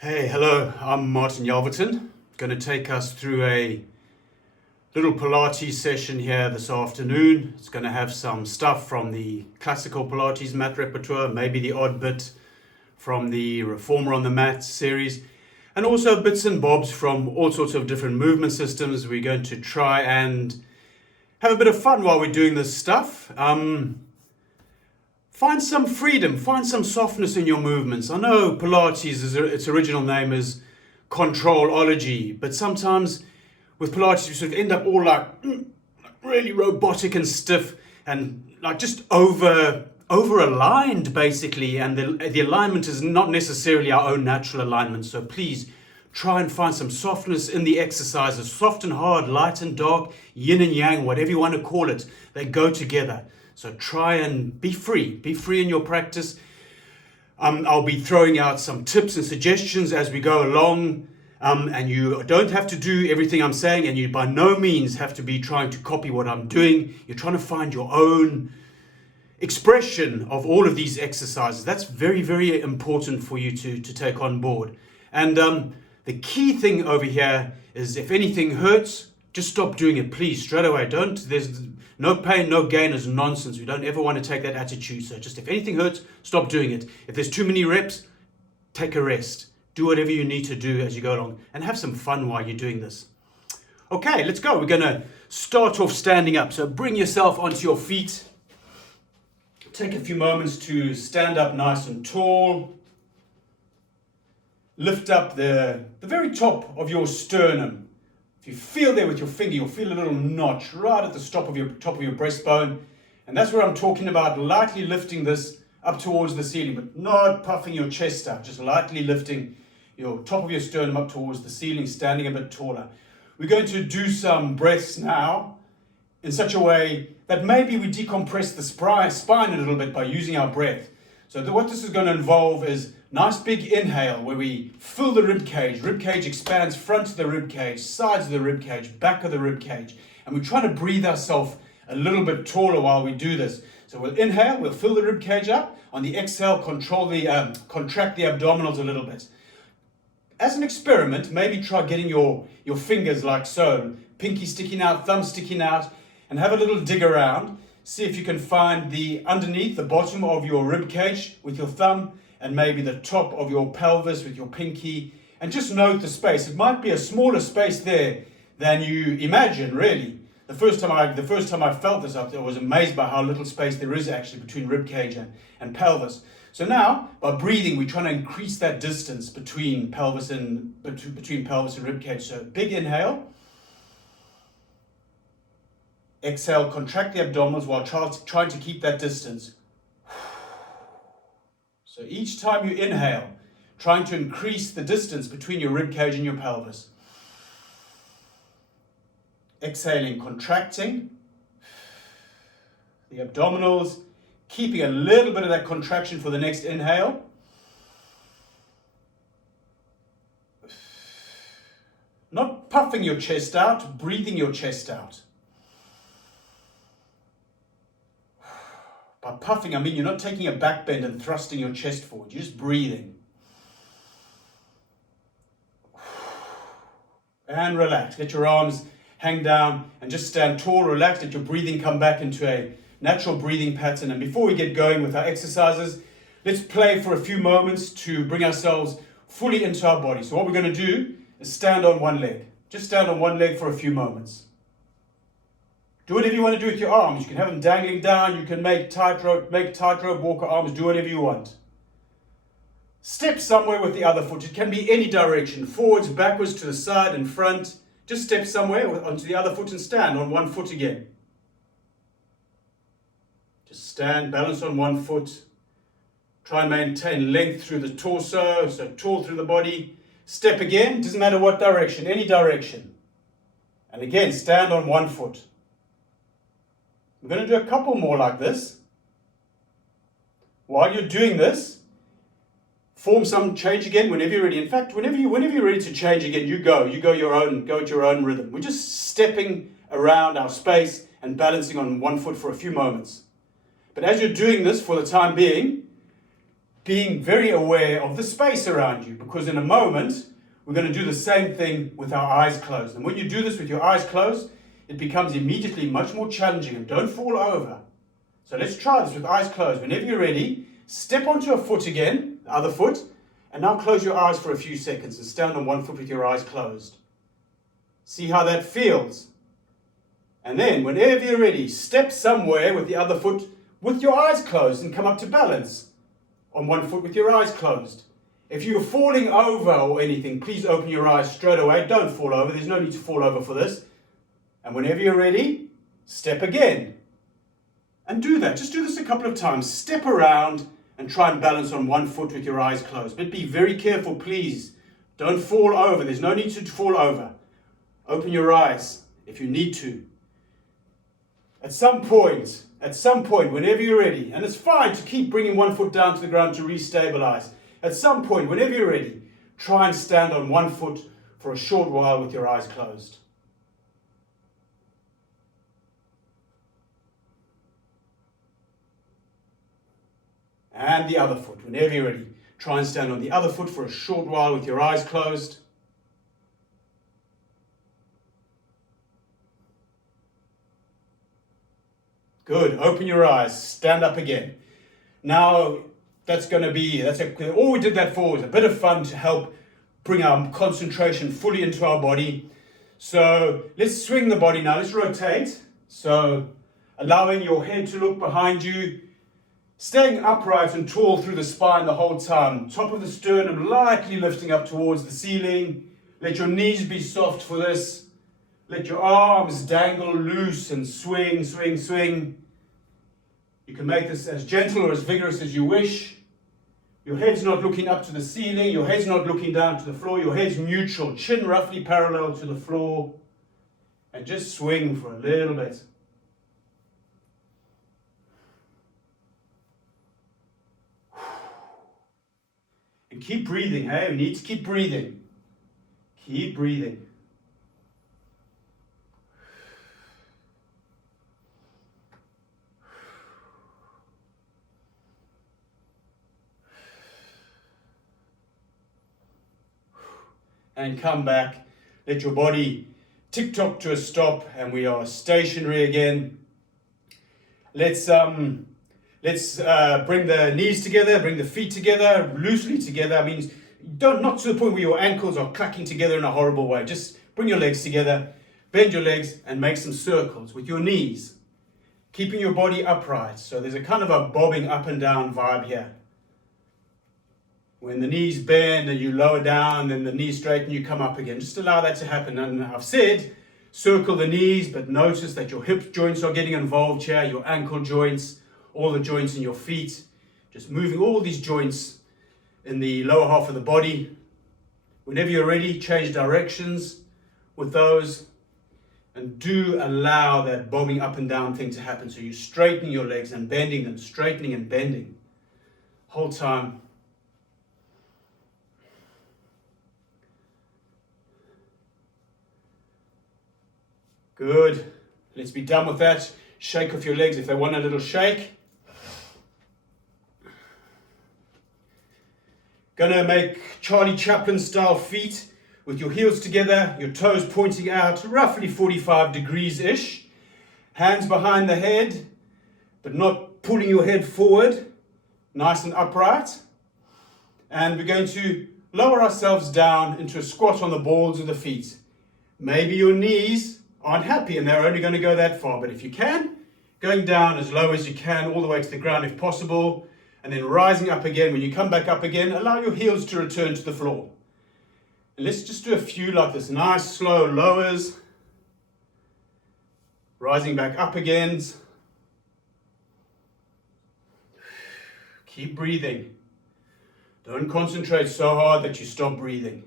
Hey, hello, I'm Martin Yelverton. Going to take us through a little Pilates session here this afternoon. It's going to have some stuff from the classical Pilates mat repertoire, maybe the odd bit from the Reformer on the Mat series, and also bits and bobs from all sorts of different movement systems. We're going to try and have a bit of fun while we're doing this stuff. Find some freedom, find some softness in your movements. I know Pilates, its original name is controlology, but sometimes with Pilates you sort of end up all like really robotic and stiff and like just over aligned basically, and the alignment is not necessarily our own natural alignment. So please try and find some softness in the exercises. Soft and hard, light and dark, yin and yang, whatever you want to call it, they go together. So try and be free in your practice. I'll be throwing out some tips and suggestions as we go along, and you don't have to do everything I'm saying, and you by no means have to be trying to copy what I'm doing. You're trying to find your own expression of all of these exercises. That's very, very important for you to take on board. And the key thing over here is if anything hurts, just stop doing it, please, straight away. There's no pain, no gain is nonsense. We don't ever want to take that attitude. So just if anything hurts, stop doing it. If there's too many reps, take a rest. Do whatever you need to do as you go along and have some fun while you're doing this. Okay, let's go. We're going to start off standing up. So bring yourself onto your feet. Take a few moments to stand up nice and tall. Lift up the very top of your sternum. If you feel there with your finger, you'll feel a little notch right at the top of your breastbone. And that's where I'm talking about, lightly lifting this up towards the ceiling, but not puffing your chest out, just lightly lifting your top of your sternum up towards the ceiling, standing a bit taller. We're going to do some breaths now in such a way that maybe we decompress the spine a little bit by using our breath. So what this is going to involve is nice big inhale where we fill the rib cage. Rib cage expands, front of the rib cage, sides of the rib cage, back of the rib cage. And we try to breathe ourselves a little bit taller while we do this. So we'll inhale, we'll fill the rib cage up. On the exhale, contract the abdominals a little bit. As an experiment, maybe try getting your fingers like so, pinky sticking out, thumb sticking out, and have a little dig around. See if you can find the bottom of your rib cage with your thumb, and maybe the top of your pelvis with your pinky, and just note the space. It might be a smaller space there than you imagine, really. The first time I felt this, I was amazed by how little space there is actually between rib cage and pelvis. So now, by breathing, we're trying to increase that distance between pelvis and rib cage. So big inhale. Exhale, contract the abdominals while trying to keep that distance. So each time you inhale, trying to increase the distance between your rib cage and your pelvis. Exhaling, contracting the abdominals, keeping a little bit of that contraction for the next inhale. Not puffing your chest out, breathing your chest out. By puffing, I mean you're not taking a back bend and thrusting your chest forward. You're just breathing. And relax. Let your arms hang down and just stand tall, relaxed. Let your breathing come back into a natural breathing pattern. And before we get going with our exercises, let's play for a few moments to bring ourselves fully into our body. So what we're going to do is stand on one leg. Just stand on one leg for a few moments. Do whatever you want to do with your arms. You can have them dangling down. You can make tightrope walker arms. Do whatever you want. Step somewhere with the other foot. It can be any direction. Forwards, backwards, to the side and front. Just step somewhere onto the other foot and stand on one foot again. Just stand, balance on one foot. Try and maintain length through the torso, so tall through the body. Step again. Doesn't matter what direction, any direction. And again, stand on one foot. We're going to do a couple more like this. While you're doing this, form some change again whenever you're ready. In fact, whenever you're ready to change again, you go at your own rhythm. We're just stepping around our space and balancing on one foot for a few moments. But as you're doing this for the time being, being very aware of the space around you, because in a moment, we're going to do the same thing with our eyes closed. And when you do this with your eyes closed, it becomes immediately much more challenging, and don't fall over. So let's try this with eyes closed. Whenever you're ready, step onto a foot again, the other foot, and now close your eyes for a few seconds and stand on one foot with your eyes closed. See how that feels. And then, whenever you're ready, step somewhere with the other foot with your eyes closed and come up to balance on one foot with your eyes closed. If you're falling over or anything, please open your eyes straight away. Don't fall over. There's no need to fall over for this. And whenever you're ready, step again. And do that. Just do this a couple of times. Step around and try and balance on one foot with your eyes closed. But be very careful, please. Don't fall over. There's no need to fall over. Open your eyes if you need to. At some point, whenever you're ready, and it's fine to keep bringing one foot down to the ground to restabilize. At some point, whenever you're ready, try and stand on one foot for a short while with your eyes closed. And the other foot, whenever you're ready, try and stand on the other foot for a short while with your eyes closed. Good. Open your eyes. Stand up again. Now, all we did that for was a bit of fun to help bring our concentration fully into our body. So let's swing the body now. Let's rotate. So allowing your head to look behind you, staying upright and tall through the spine the whole time. Top of the sternum lightly lifting up towards the ceiling. Let your knees be soft for this. Let your arms dangle loose and swing, swing, swing. You can make this as gentle or as vigorous as you wish. Your head's not looking up to the ceiling. Your head's not looking down to the floor. Your head's neutral, chin roughly parallel to the floor. And just swing for a little bit. And keep breathing, hey? We need to keep breathing. Keep breathing. And come back. Let your body tick-tock to a stop, and we are stationary again. Let's bring the knees together, bring the feet together, loosely together. I mean, not to the point where your ankles are clacking together in a horrible way. Just bring your legs together, bend your legs, and make some circles with your knees, keeping your body upright. So there's a kind of a bobbing up and down vibe here. When the knees bend and you lower down, then the knees straighten, you come up again. Just allow that to happen. And I've said, circle the knees, but notice that your hip joints are getting involved here, your ankle joints, all the joints in your feet. Just moving all these joints in the lower half of the body. Whenever you're ready, change directions with those. And do allow that bobbing up and down thing to happen. So you're straightening your legs and bending them, straightening and bending. Whole time. Good. Let's be done with that. Shake off your legs if they want a little shake. Gonna make Charlie Chaplin style feet with your heels together, your toes pointing out roughly 45 degrees-ish. Hands behind the head, but not pulling your head forward. Nice and upright. And we're going to lower ourselves down into a squat on the balls of the feet. Maybe your knees aren't happy and they're only going to go that far, but if you can, going down as low as you can all the way to the ground if possible, and then rising up again. When you come back up again, allow your heels to return to the floor. And let's just do a few like this. Nice slow lowers, rising back up again. Keep breathing. Don't concentrate so hard that you stop breathing.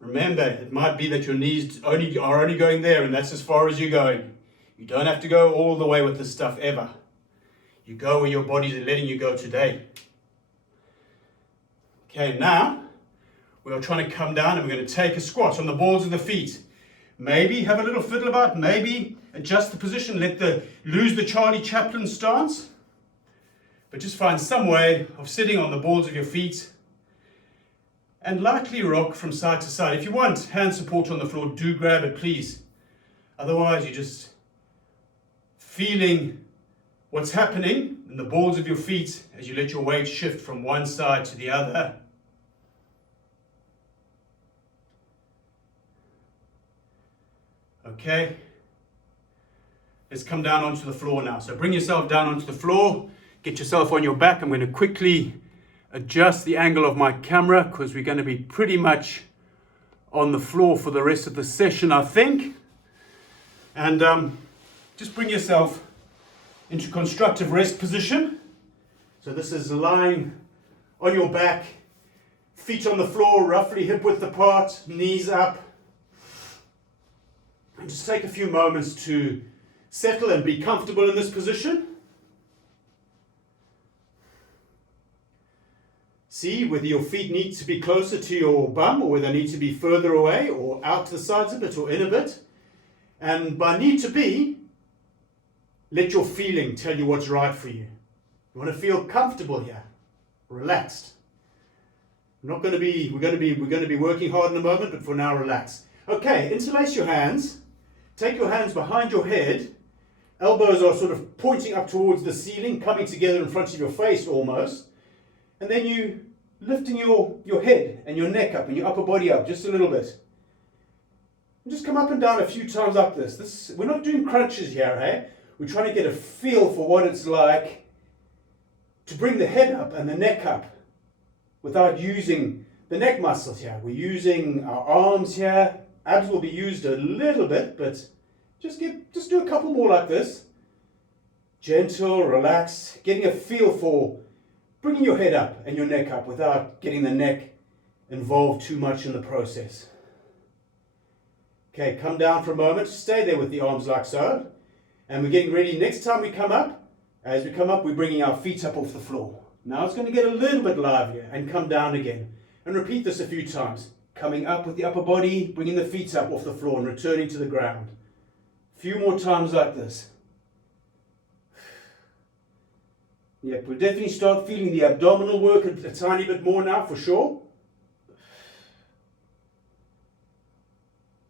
Remember, it might be that your knees are only going there, and that's as far as you're going. You don't have to go all the way with this stuff ever. You go where your body's letting you go today. Okay, now we are trying to come down and we're going to take a squat on the balls of the feet. Maybe have a little fiddle about, maybe adjust the position, lose the Charlie Chaplin stance. But just find some way of sitting on the balls of your feet and lightly rock from side to side. If you want hand support on the floor, do grab it, please. Otherwise, you're just feeling what's happening in the balls of your feet as you let your weight shift from one side to the other. Okay. Let's come down onto the floor now. So bring yourself down onto the floor. Get yourself on your back. I'm going to quickly adjust the angle of my camera because we're going to be pretty much on the floor for the rest of the session, I think. And just bring yourself into constructive rest position. So this is lying on your back, feet on the floor, roughly hip width apart, knees up. And just take a few moments to settle and be comfortable in this position. See whether your feet need to be closer to your bum or whether they need to be further away or out to the sides a bit or in a bit. And by need to be, let your feeling tell you what's right for you. You want to feel comfortable here, relaxed. We're going to be working hard in a moment, but for now, relax. Okay, interlace your hands. Take your hands behind your head. Elbows are sort of pointing up towards the ceiling, coming together in front of your face almost. And then you lifting your head and your neck up and your upper body up just a little bit. And just come up and down a few times up this. We're not doing crunches here, hey? We're trying to get a feel for what it's like to bring the head up and the neck up without using the neck muscles here. We're using our arms here. Abs will be used a little bit, but just do a couple more like this. Gentle, relaxed, getting a feel for bringing your head up and your neck up without getting the neck involved too much in the process. Okay, come down for a moment. Stay there with the arms like so. And we're getting ready. Next time we come up, as we come up, we're bringing our feet up off the floor. Now it's going to get a little bit livelier and come down again. And repeat this a few times. Coming up with the upper body, bringing the feet up off the floor and returning to the ground. A few more times like this. Yep, we'll definitely start feeling the abdominal work a tiny bit more now for sure.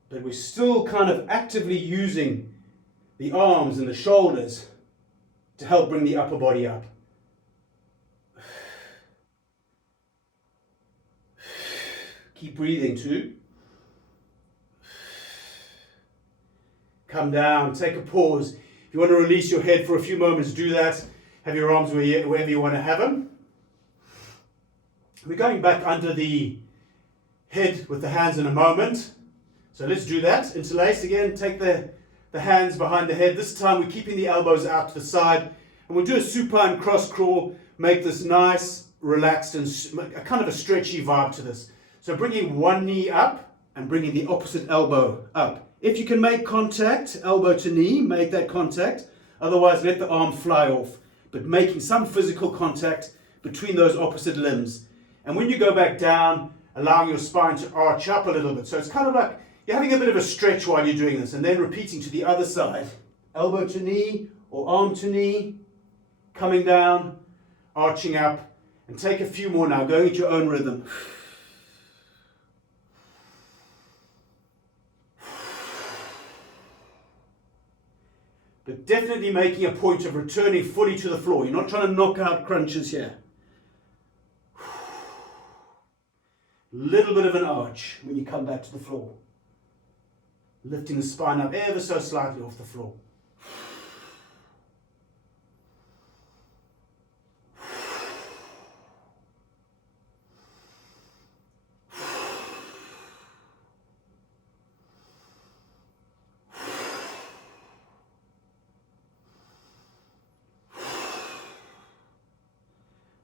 But we're still kind of actively using the arms and the shoulders to help bring the upper body up. Keep breathing too. Come down, take a pause. If you want to release your head for a few moments, do that. Have your arms wherever you want to have them. We're going back under the head with the hands in a moment. So let's do that. Interlace again, take the hands behind the head. This time we're keeping the elbows out to the side. And we'll do a supine cross crawl, make this nice, relaxed, and a kind of a stretchy vibe to this. So bringing one knee up and bringing the opposite elbow up. If you can make contact, elbow to knee, make that contact. Otherwise, let the arm fly off. But making some physical contact between those opposite limbs. And when you go back down, allowing your spine to arch up a little bit. So it's kind of like you're having a bit of a stretch while you're doing this. And then repeating to the other side. Elbow to knee or arm to knee. Coming down, arching up. And take a few more now, going at your own rhythm. But definitely making a point of returning fully to the floor. You're not trying to knock out crunches here. Little bit of an arch when you come back to the floor. Lifting the spine up ever so slightly off the floor.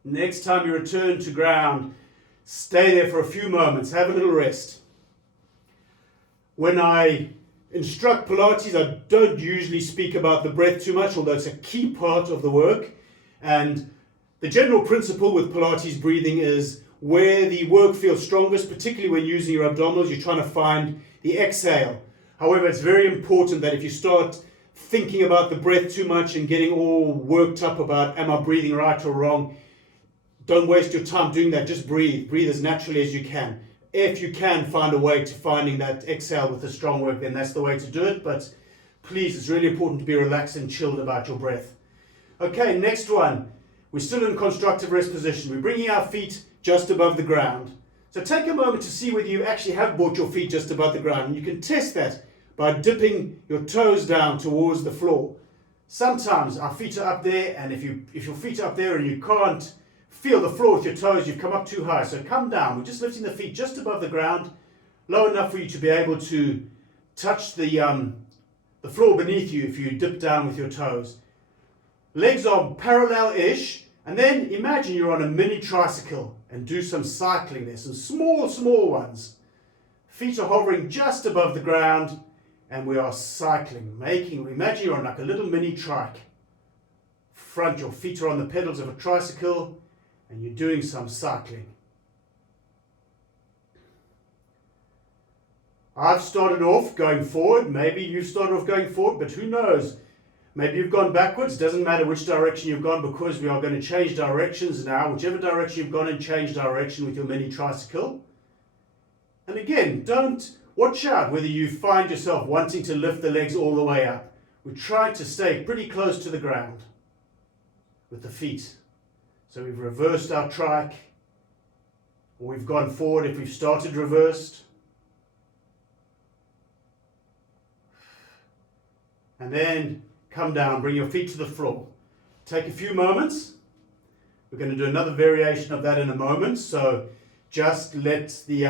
Next time you return to ground, stay there for a few moments, have a little rest. When I instruct Pilates, I don't usually speak about the breath too much, although it's a key part of the work. And the general principle with Pilates breathing is where the work feels strongest, particularly when using your abdominals, you're trying to find the exhale. However, it's very important that if you start thinking about the breath too much and getting all worked up about am I breathing right or wrong, don't waste your time doing that. Just breathe. Breathe as naturally as you can. If you can find a way to finding that exhale with the strong work, then that's the way to do it. But please, it's really important to be relaxed and chilled about your breath. Okay, next one. We're still in constructive rest position. We're bringing our feet just above the ground. So take a moment to see whether you actually have brought your feet just above the ground. And you can test that by dipping your toes down towards the floor. Sometimes our feet are up there, and if your feet are up there and you can't feel the floor with your toes, you've come up too high. So come down. We're just lifting the feet just above the ground, low enough for you to be able to touch the floor beneath you if you dip down with your toes. Legs are parallel-ish, and then imagine you're on a mini tricycle and do some cycling there, some small ones. Feet are hovering just above the ground, and we are cycling, imagine you're on like a little mini trike. Front, your feet are on the pedals of a tricycle, and you're doing some cycling. I've started off going forward, maybe you've started off going forward, but who knows? Maybe you've gone backwards, doesn't matter which direction you've gone, because we are going to change directions now. Whichever direction you've gone in, change direction with your mini tricycle. And again, watch out whether you find yourself wanting to lift the legs all the way up. We try to stay pretty close to the ground with the feet. So we've reversed our trike, or we've gone forward if we've started reversed. And then come down, bring your feet to the floor. Take a few moments. We're going to do another variation of that in a moment. So just let the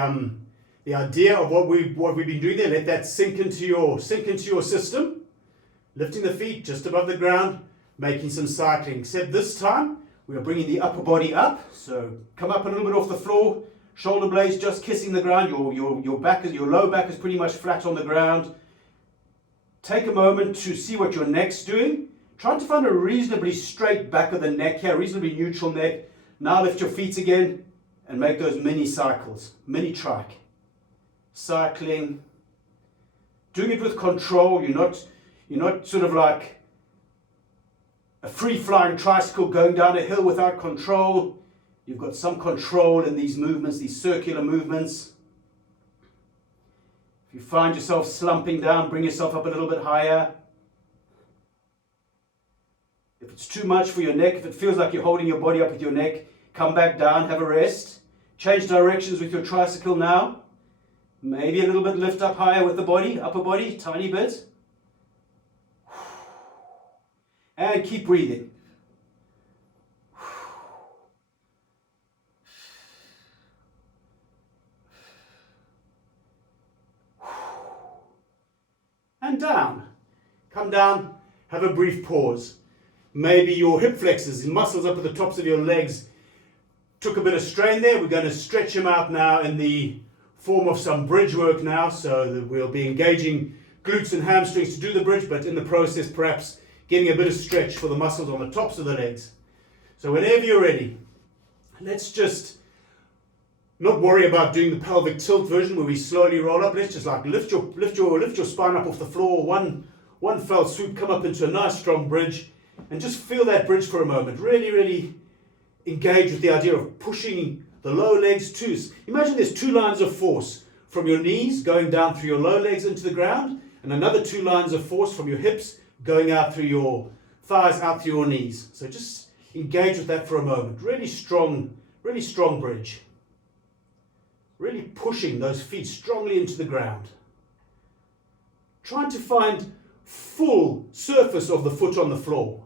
idea of what we've been doing there, let that sink into your system. Lifting the feet just above the ground, making some cycling. Except this time, we are bringing the upper body up. So come up a little bit off the floor. Shoulder blades just kissing the ground. Your low back is pretty much flat on the ground. Take a moment to see what your neck's doing. Try to find a reasonably straight back of the neck here, reasonably neutral neck. Now lift your feet again and make those mini cycles, mini trike. Cycling. Doing it with control. You're not sort of like a free-flying tricycle going down a hill without control. You've got some control in these movements, these circular movements. If you find yourself slumping down, bring yourself up a little bit higher. If it's too much for your neck, if it feels like you're holding your body up with your neck, come back down, have a rest. Change directions with your tricycle now. Maybe a little bit lift up higher with the body, upper body, tiny bit. And keep breathing. And down. Come down, have a brief pause. Maybe your hip flexors and muscles up at the tops of your legs took a bit of strain there. We're going to stretch them out now in the form of some bridge work now, so that we'll be engaging glutes and hamstrings to do the bridge, but in the process perhaps getting a bit of stretch for the muscles on the tops of the legs. So whenever you're ready, let's just not worry about doing the pelvic tilt version where we slowly roll up. Let's just like lift your spine up off the floor, one fell swoop, come up into a nice strong bridge, and just feel that bridge for a moment. Really, really engage with the idea of pushing the low legs too. Imagine there's two lines of force from your knees going down through your low legs into the ground, and another two lines of force from your hips going out through your thighs, out through your knees. So just engage with that for a moment. Really strong bridge. Really pushing those feet strongly into the ground. Trying to find full surface of the foot on the floor.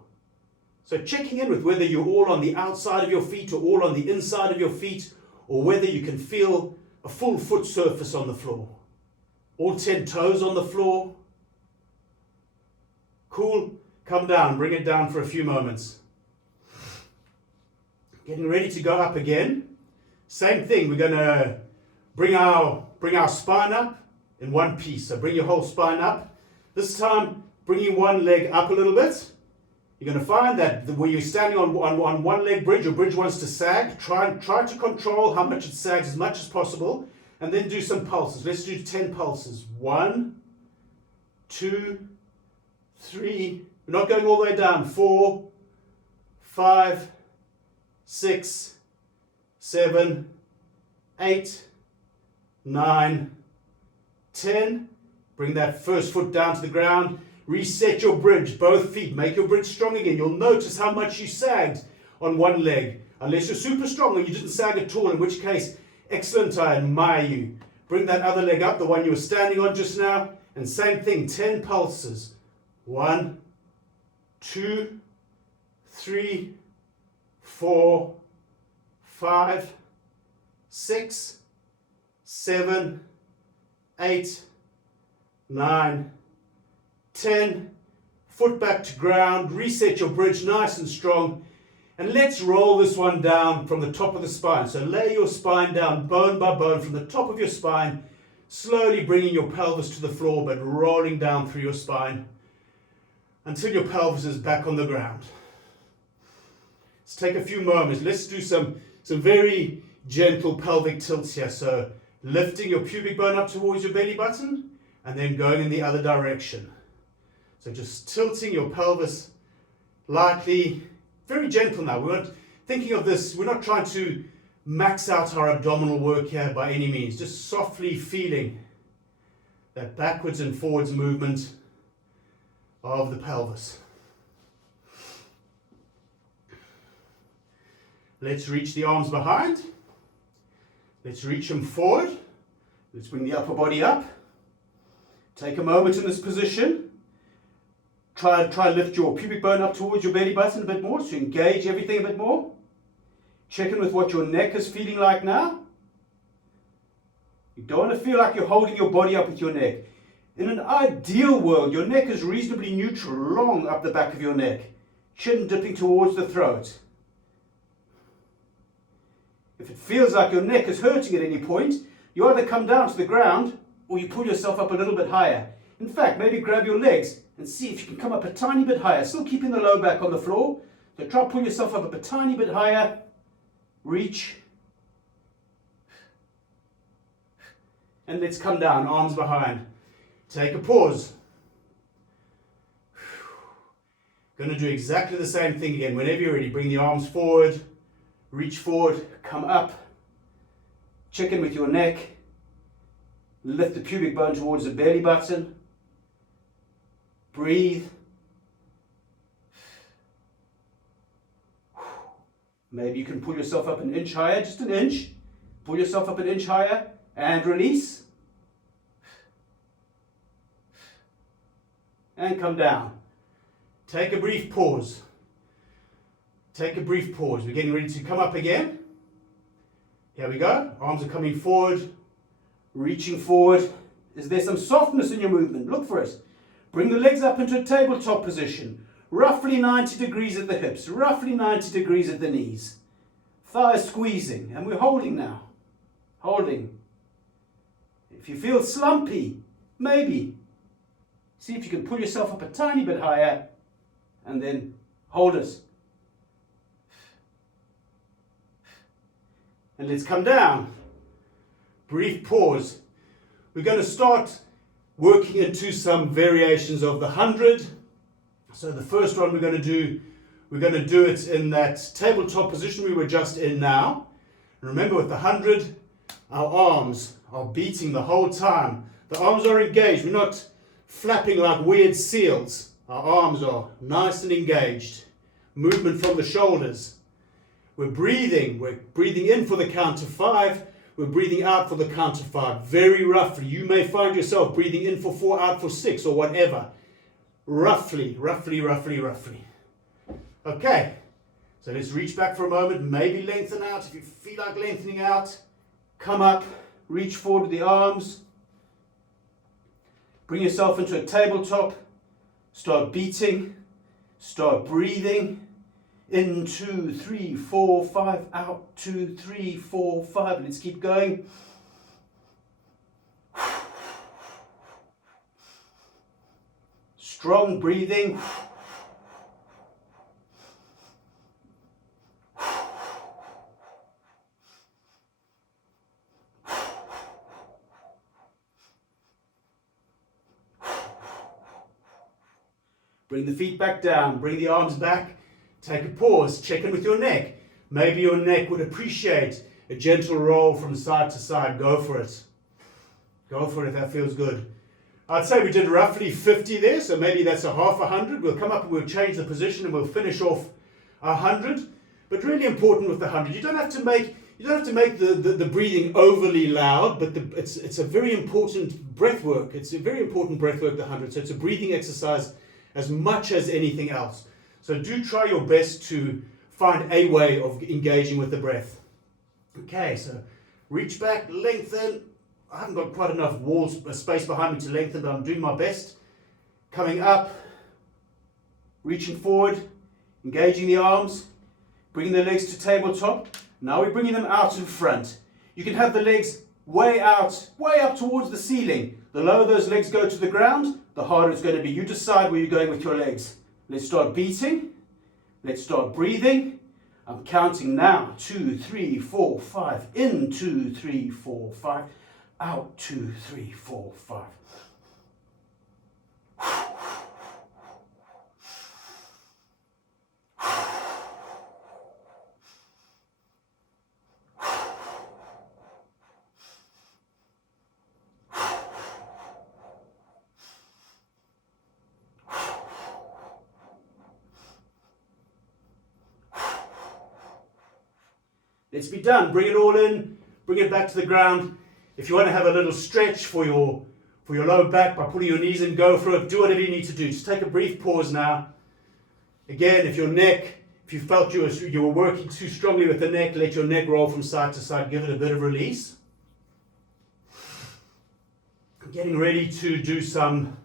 So checking in with whether you're all on the outside of your feet or all on the inside of your feet, or whether you can feel a full foot surface on the floor. All 10 toes on the floor. Cool. Come down, bring it down for a few moments. Getting ready to go up again. Same thing, we're going to bring our spine up in one piece. So bring your whole spine up. This time, bringing one leg up a little bit. You're going to find that when you're standing on one leg bridge, your bridge wants to sag. Try to control how much it sags as much as possible. And then do some pulses. Let's do 10 pulses. 1, 2, 3, we're not going all the way down, 4, 5, 6, 7, 8, 9, 10. Bring that first foot down to the ground. Reset your bridge, both feet. Make your bridge strong again. You'll notice how much you sagged on one leg. Unless you're super strong and you didn't sag at all, in which case, excellent, I admire you. Bring that other leg up, the one you were standing on just now. And same thing, 10 pulses. 1, 2, 3, 4, 5, 6, 7, 8, 9, 10. Foot back to ground. Reset your bridge nice and strong. And let's roll this one down from the top of the spine. So lay your spine down bone by bone from the top of your spine, slowly bringing your pelvis to the floor, but rolling down through your spine until your pelvis is back on the ground. Let's take a few moments. Let's do some very gentle pelvic tilts here. So lifting your pubic bone up towards your belly button and then going in the other direction. So just tilting your pelvis lightly, very gentle now. We're not thinking of this, we're not trying to max out our abdominal work here by any means. Just softly feeling that backwards and forwards movement of the pelvis. Let's reach the arms behind. Let's reach them forward. Let's bring the upper body up. Take a moment in this position. Try lift your pubic bone up towards your belly button a bit more, so engage everything a bit more. Check in with what your neck is feeling like now. You don't want to feel like you're holding your body up with your neck. In an ideal world, your neck is reasonably neutral, long up the back of your neck, chin dipping towards the throat. If it feels like your neck is hurting at any point, you either come down to the ground or you pull yourself up a little bit higher. In fact, maybe grab your legs and see if you can come up a tiny bit higher, still keeping the low back on the floor. So try to pull yourself up a tiny bit higher. Reach. And let's come down, arms behind. Take a pause. Going to do exactly the same thing again. Whenever you're ready, bring the arms forward, reach forward, come up. Check in with your neck. Lift the pubic bone towards the belly button. Breathe. Maybe you can pull yourself up an inch higher, just an inch. Pull yourself up an inch higher and release. And come down. Take a brief pause. Take a brief pause. We're getting ready to come up again. Here we go. Arms are coming forward, reaching forward. Is there some softness in your movement? Look for it. Bring the legs up into a tabletop position. Roughly 90 degrees at the hips, roughly 90 degrees at the knees. Thighs squeezing, and we're holding now. Holding. If you feel slumpy, maybe. See if you can pull yourself up a tiny bit higher, and then hold it. And let's come down. Brief pause. We're going to start working into some variations of the 100. So the first one we're going to do it in that tabletop position we were just in now. Remember, with the 100, our arms are beating the whole time. The arms are engaged. We're not flapping like weird seals. Our arms are nice and engaged. Movement from the shoulders. We're breathing in for the count of 5. We're breathing out for the count of 5. Very roughly. You may find yourself breathing in for 4, out for 6, or whatever. Roughly. Okay. So let's reach back for a moment. Maybe lengthen out. If you feel like lengthening out, come up. Reach forward with the arms. Bring yourself into a tabletop. Start beating. Start breathing. In 2, 3, 4, 5, out 2, 3, 4, 5. Let's keep going. Strong breathing. Bring the feet back down, bring the arms back, take a pause, check in with your neck. Maybe your neck would appreciate a gentle roll from side to side. Go for it. Go for it if that feels good. I'd say we did roughly 50 there, so maybe that's a half 100. We'll come up and we'll change the position and we'll finish off 100. But really important with the 100, you don't have to make the breathing overly loud, but it's a very important breath work. It's a very important breath work, the 100. So it's a breathing exercise as much as anything else. So do try your best to find a way of engaging with the breath. Okay, so reach back, lengthen. I haven't got quite enough space behind me to lengthen, but I'm doing my best. Coming up, reaching forward, engaging the arms, bringing the legs to tabletop. Now we're bringing them out in front. You can have the legs way out, way up towards the ceiling. The lower those legs go to the ground, the harder it's going to be. You decide where you're going with your legs. Let's start beating. Let's start breathing. I'm counting now. 2, 3, 4, 5. In, 2, 3, 4, 5. Out, 2, 3, 4, 5. Let's be done. Bring it all in. Bring it back to the ground. If you want to have a little stretch for your lower back by putting your knees in, go for it. Do whatever you need to do. Just take a brief pause now. Again, if you felt you were working too strongly with the neck, let your neck roll from side to side. Give it a bit of release. Getting ready to do some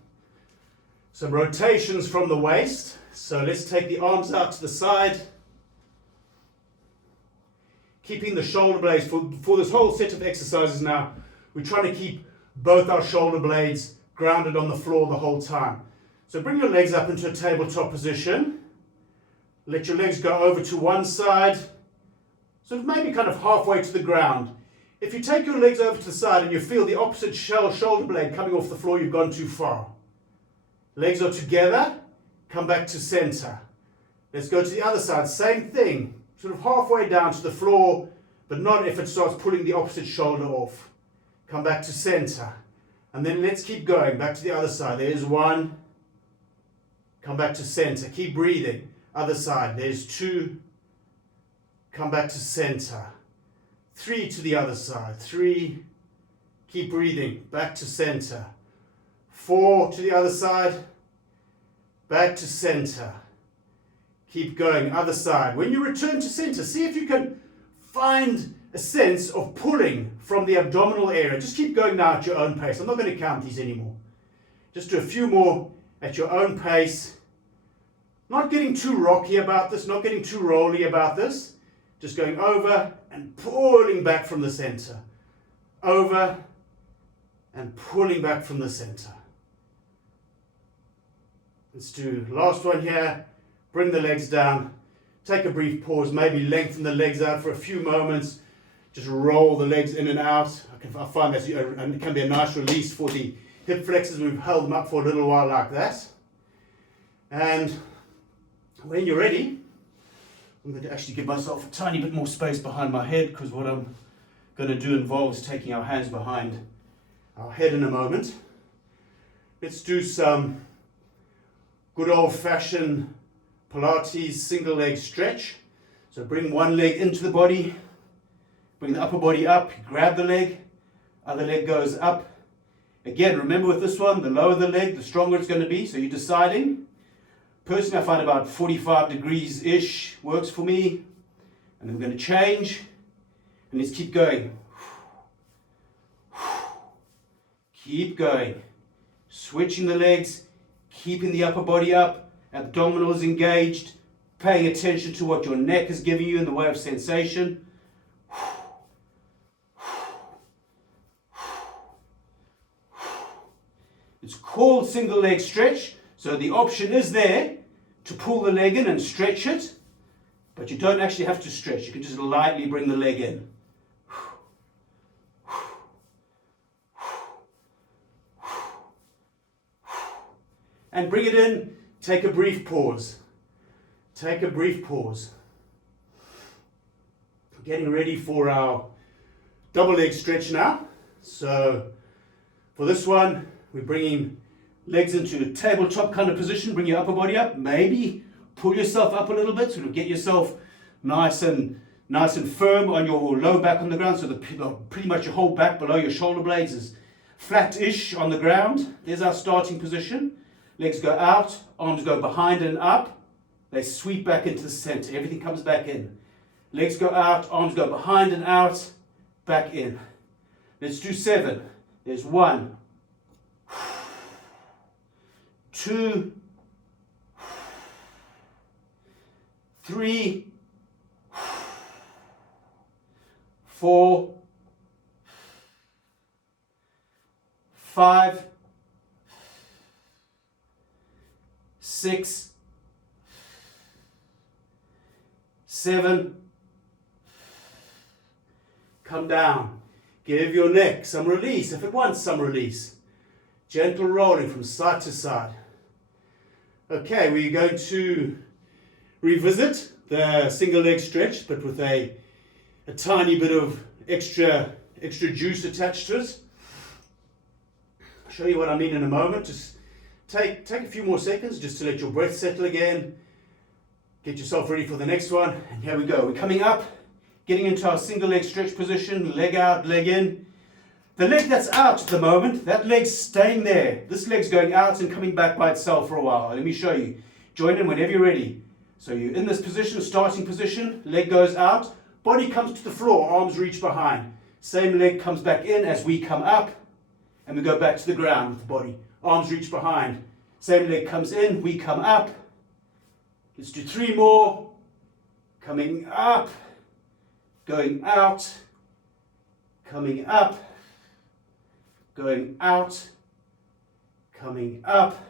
rotations from the waist. So let's take the arms out to the side. Keeping the shoulder blades, for this whole set of exercises now, we're trying to keep both our shoulder blades grounded on the floor the whole time. So bring your legs up into a tabletop position. Let your legs go over to one side, sort of maybe kind of halfway to the ground. If you take your legs over to the side and you feel the opposite shoulder blade coming off the floor, you've gone too far. Legs are together, come back to center. Let's go to the other side, same thing. Sort of halfway down to the floor, but not if it starts pulling the opposite shoulder off. Come back to center. And then let's keep going. Back to the other side. There's one. Come back to center. Keep breathing. Other side. There's 2. Come back to center. 3 to the other side. 3. Keep breathing. Back to center. 4 to the other side. Back to center. Keep going, other side. When you return to center, see if you can find a sense of pulling from the abdominal area. Just keep going now at your own pace. I'm not going to count these anymore. Just do a few more at your own pace. Not getting too rocky about this, not getting too rolly about this. Just going over and pulling back from the center. Over and pulling back from the center. Let's do last one here. Bring the legs down, take a brief pause, maybe lengthen the legs out for a few moments, just roll the legs in and out. I find that it can be a nice release for the hip flexors. We've held them up for a little while like that. And when you're ready, I'm going to actually give myself a tiny bit more space behind my head, because what I'm going to do involves taking our hands behind our head in a moment. Let's do some good old-fashioned Pilates single leg stretch. So bring one leg into the body, bring the upper body up, grab the leg, other leg goes up. Again, remember with this one, the lower the leg, the stronger it's going to be. So you're deciding. Personally, I find about 45 degrees-ish works for me. And then we're going to change. And let's keep going. Keep going. Switching the legs, keeping the upper body up. Abdominals engaged, paying attention to what your neck is giving you in the way of sensation. It's called single leg stretch, so the option is there to pull the leg in and stretch it, but you don't actually have to stretch. You can just lightly bring the leg in. And bring it in take a brief pause. Take a brief pause. Getting ready for our double leg stretch now. So for this one, we're bringing legs into a tabletop kind of position. Bring your upper body up. Maybe pull yourself up a little bit, sort of get yourself nice and firm on your low back on the ground, so pretty much your whole back below your shoulder blades is flat-ish on the ground. There's our starting position. Legs go out, arms go behind and up. They sweep back into the center. Everything comes back in. Legs go out, arms go behind and out, back in. Let's do 7. There's 1, 2, 3, 4, 5, 6, 7. Come down. Give your neck some release. If it wants some release. Gentle rolling from side to side. Okay, we're going to revisit the single leg stretch, but with a tiny bit of extra juice attached to it. I'll show you what I mean in a moment. Just take a few more seconds just to let your breath settle again. Get yourself ready for the next one. And here we go. We're coming up, getting into our single leg stretch position, leg out, leg in. The leg that's out at the moment, that leg's staying there. This leg's going out and coming back by itself for a while. Let me show you. Join in whenever you're ready. So you're in this position, starting position, leg goes out, body comes to the floor, arms reach behind. Same leg comes back in as we come up, and we go back to the ground with the body. Arms reach behind. Same leg comes in, we come up. Let's do 3 more. Coming up, going out, coming up, going out, coming up,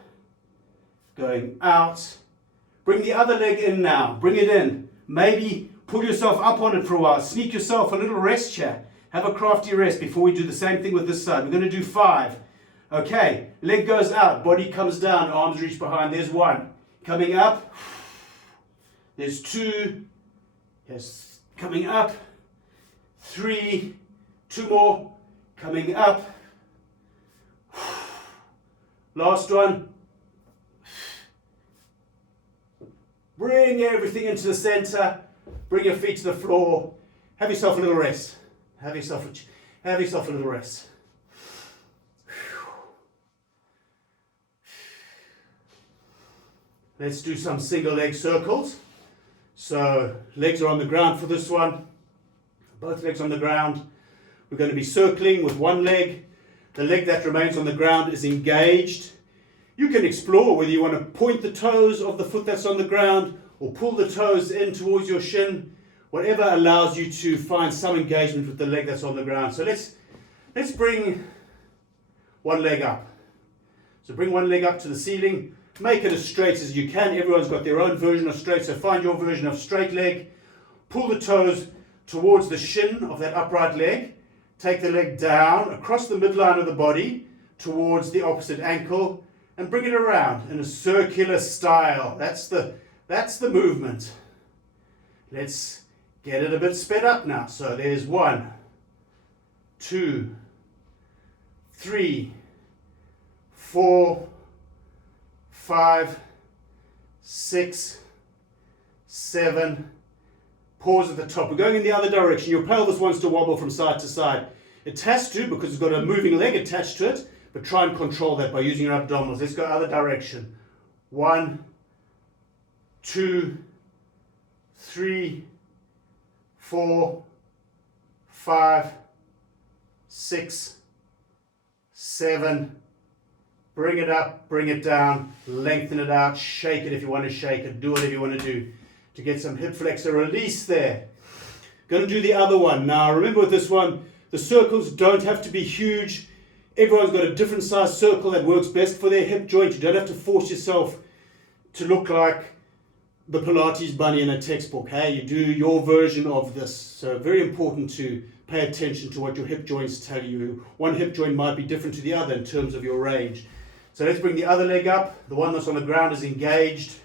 going out. Bring the other leg in now. Bring it in. Maybe pull yourself up on it for a while. Sneak yourself a little rest here. Have a crafty rest before we do the same thing with this side. We're going to do 5. Okay, leg goes out, body comes down, arms reach behind. There's 1. Coming up. There's 2. Yes, coming up. 3. 2 more. Coming up. Last one. Bring everything into the center. Bring your feet to the floor. Have yourself a little rest. Have yourself a little rest. Let's do some single leg circles. So legs are on the ground for this one. Both legs on the ground. We're going to be circling with one leg. The leg that remains on the ground is engaged. You can explore whether you want to point the toes of the foot that's on the ground or pull the toes in towards your shin. Whatever allows you to find some engagement with the leg that's on the ground. So let's bring one leg up. So bring one leg up to the ceiling. Make it as straight as you can. Everyone's got their own version of straight, so find your version of straight leg. Pull the toes towards the shin of that upright leg. Take the leg down across the midline of the body towards the opposite ankle and bring it around in a circular style. That's the movement. Let's get it a bit sped up now. So there's 1, 2, 3, 4, 5, 6, 7. Pause at the top. We're going in the other direction. Your pelvis wants to wobble from side to side. It has to because it's got a moving leg attached to it, but try and control that by using your abdominals. Let's go other direction. 1, 2, 3, 4, 5, 6, 7. Bring it up, bring it down, lengthen it out, shake it if you want to shake it, do whatever you want to do to get some hip flexor release there. Going to do the other one. Now remember with this one, the circles don't have to be huge. Everyone's got a different size circle that works best for their hip joint. You don't have to force yourself to look like the Pilates bunny in a textbook. Hey, you do your version of this. So very important to pay attention to what your hip joints tell you. One hip joint might be different to the other in terms of your range. So let's bring the other leg up. The one that's on the ground is engaged.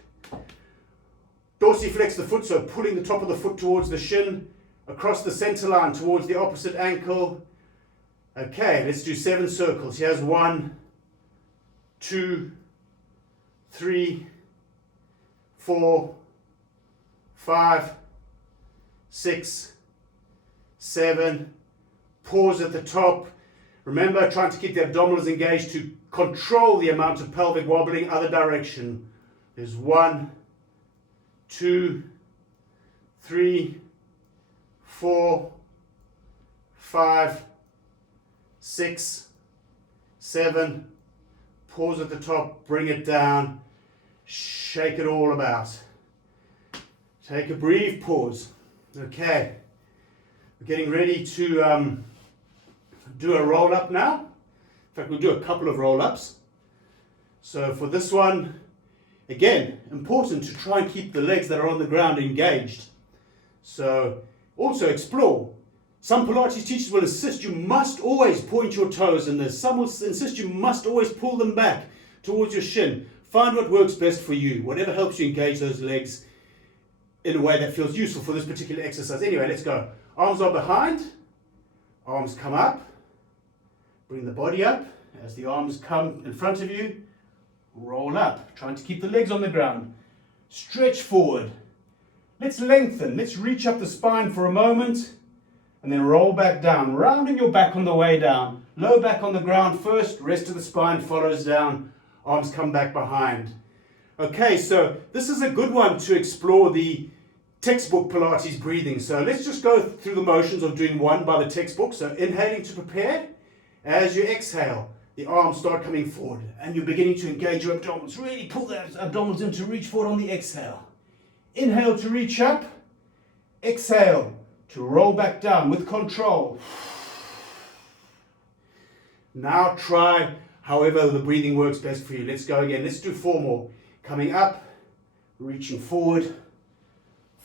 Dorsiflex the foot, so pulling the top of the foot towards the shin, across the center line towards the opposite ankle. Okay, let's do 7 circles. Here's 1, 2, 3, 4, 5, 6, 7. Pause at the top. Remember, trying to keep the abdominals engaged to control the amount of pelvic wobbling other direction. There's 1, 2, 3, 4, 5, 6, 7. Pause at the top, bring it down, shake it all about. Take a brief pause. Okay, we're getting ready to do a roll up now. In fact, we'll do a couple of roll ups. So for this one, again, important to try and keep the legs that are on the ground engaged. So also explore. Some Pilates teachers will insist you must always point your toes in this. Some will insist you must always pull them back towards your shin. Find what works best for you, whatever helps you engage those legs in a way that feels useful for this particular exercise. Anyway, let's go. Arms are behind, arms come up, bring the body up. As the arms come in front of you, roll up, trying to keep the legs on the ground. Stretch forward. Let's lengthen, let's reach up the spine for a moment, and then roll back down, rounding your back on the way down. Low back on the ground first, rest of the spine follows down, arms come back behind. Okay, so this is a good one to explore the textbook Pilates breathing. So let's just go through the motions of doing one by the textbook. So inhaling to prepare. As you exhale, the arms start coming forward and you're beginning to engage your abdominals. Really pull those abdominals in to reach forward on the exhale. Inhale to reach up. Exhale to roll back down with control. Now try however the breathing works best for you. Let's go again. Let's do 4 more. Coming up, reaching forward.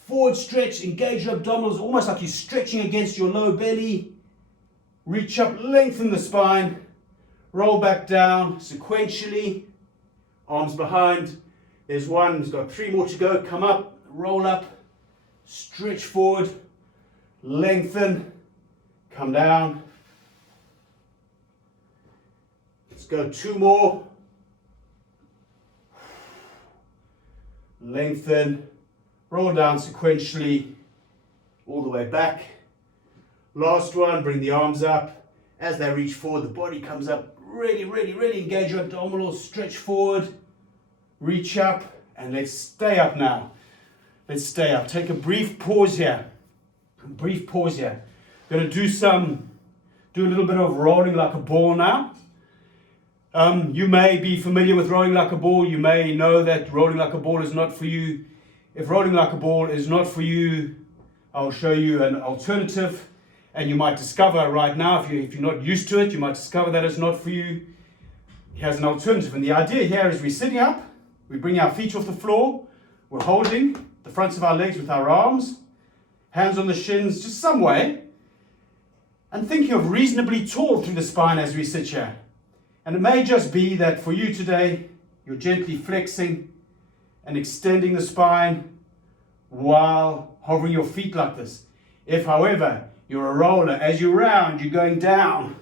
Forward stretch, engage your abdominals, almost like you're stretching against your low belly. Reach up, lengthen the spine. Roll back down sequentially. Arms behind. There's 1, he's got 3 more to go. Come up, roll up, stretch forward, lengthen, come down. Let's go 2 more. Lengthen, roll down sequentially, all the way back. Last one, bring the arms up. As they reach forward, the body comes up. Really engage your abdominals, stretch forward, reach up, and let's stay up now. Let's stay up. Take a brief pause here. Going to do a little bit of rolling like a ball now. You may be familiar with rolling like a ball. You may know that rolling like a ball is not for you. If rolling like a ball is not for you, I'll show you an alternative. And you might discover right now, if you're not used to it, you might discover that it's not for you. Here's an alternative. And the idea here is we're sitting up. We bring our feet off the floor. We're holding the fronts of our legs with our arms. Hands on the shins, just some way. And thinking of reasonably tall through the spine as we sit here. And it may just be that for you today, you're gently flexing and extending the spine while hovering your feet like this. If, however, you're a roller, as you round, you're going down